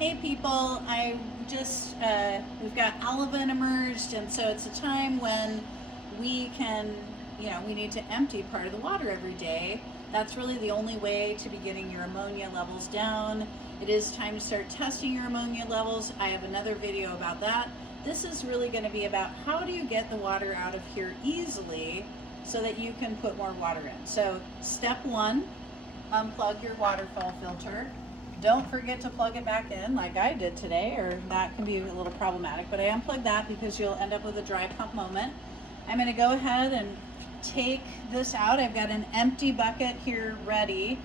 Hey people, we've got olivin emerged, and so it's a time when we can, we need to empty part of the water every day. That's really the only way to be getting your ammonia levels down. It is time to start testing your ammonia levels. I have another video about that. This is really going to be about how do you get the water out of here easily so that you can put more water in. So step one, unplug your waterfall filter. Don't forget to plug it back in like I did today, or that can be a little problematic, but I unplugged that because you'll end up with a dry pump moment. I'm going to go ahead and take this out. I've got an empty bucket here ready.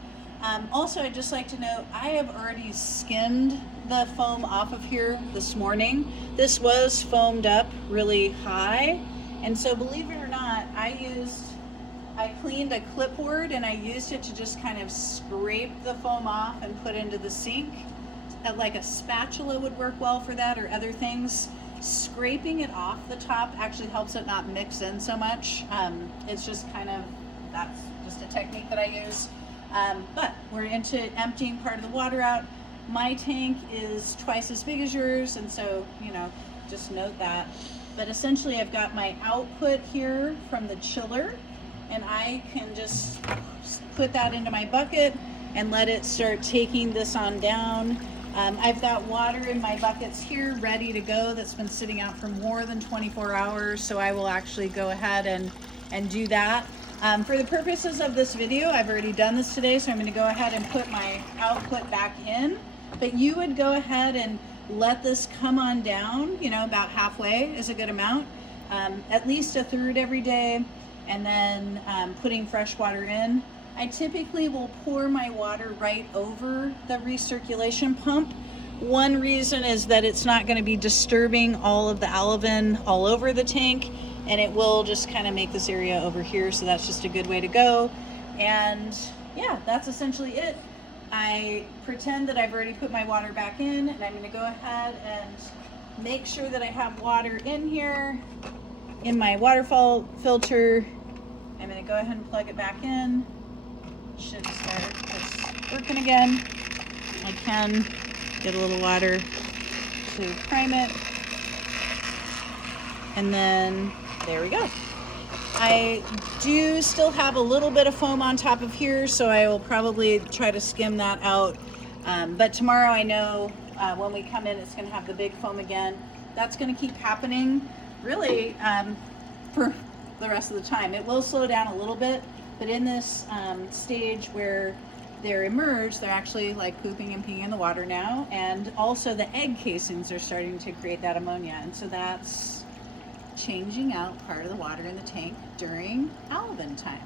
Also, I'd just like to note, I have already skimmed the foam off of here this morning. This was foamed up really high, and so believe it or not, I cleaned a clipboard and I used it to just kind of scrape the foam off and put into the sink. Like a spatula would work well for that, or other things. Scraping it off the top actually helps it not mix in so much. It's just that's just a technique that I use. But we're into emptying part of the water out. My tank is twice as big as yours, and so, just note that. But essentially I've got my output here from the chiller, and I can just put that into my bucket and let it start taking this on down. I've got water in my buckets here ready to go that's been sitting out for more than 24 hours, so I will actually go ahead and do that. For the purposes of this video, I've already done this today, so I'm going to go ahead and put my output back in. But you would go ahead and let this come on down, about halfway is a good amount. At least a third every day. And then putting fresh water in. I typically will pour my water right over the recirculation pump. One reason is that it's not going to be disturbing all of the olivin all over the tank, and it will just kind of make this area over here, so that's just a good way to go. And yeah, that's essentially it. I pretend that I've already put my water back in, and I'm going to go ahead and make sure that I have water in here in my waterfall filter. I'm going to go ahead and plug it back in. Should start this working again. I can get a little water to prime it. And then there we go. I do still have a little bit of foam on top of here, so I will probably try to skim that out. But tomorrow I know when we come in, it's going to have the big foam again. That's going to keep happening really for the rest of the time. It will slow down a little bit, but in this stage where they're emerged, they're actually like pooping and peeing in the water now, and also the egg casings are starting to create that ammonia, and so that's changing out part of the water in the tank during olivin time.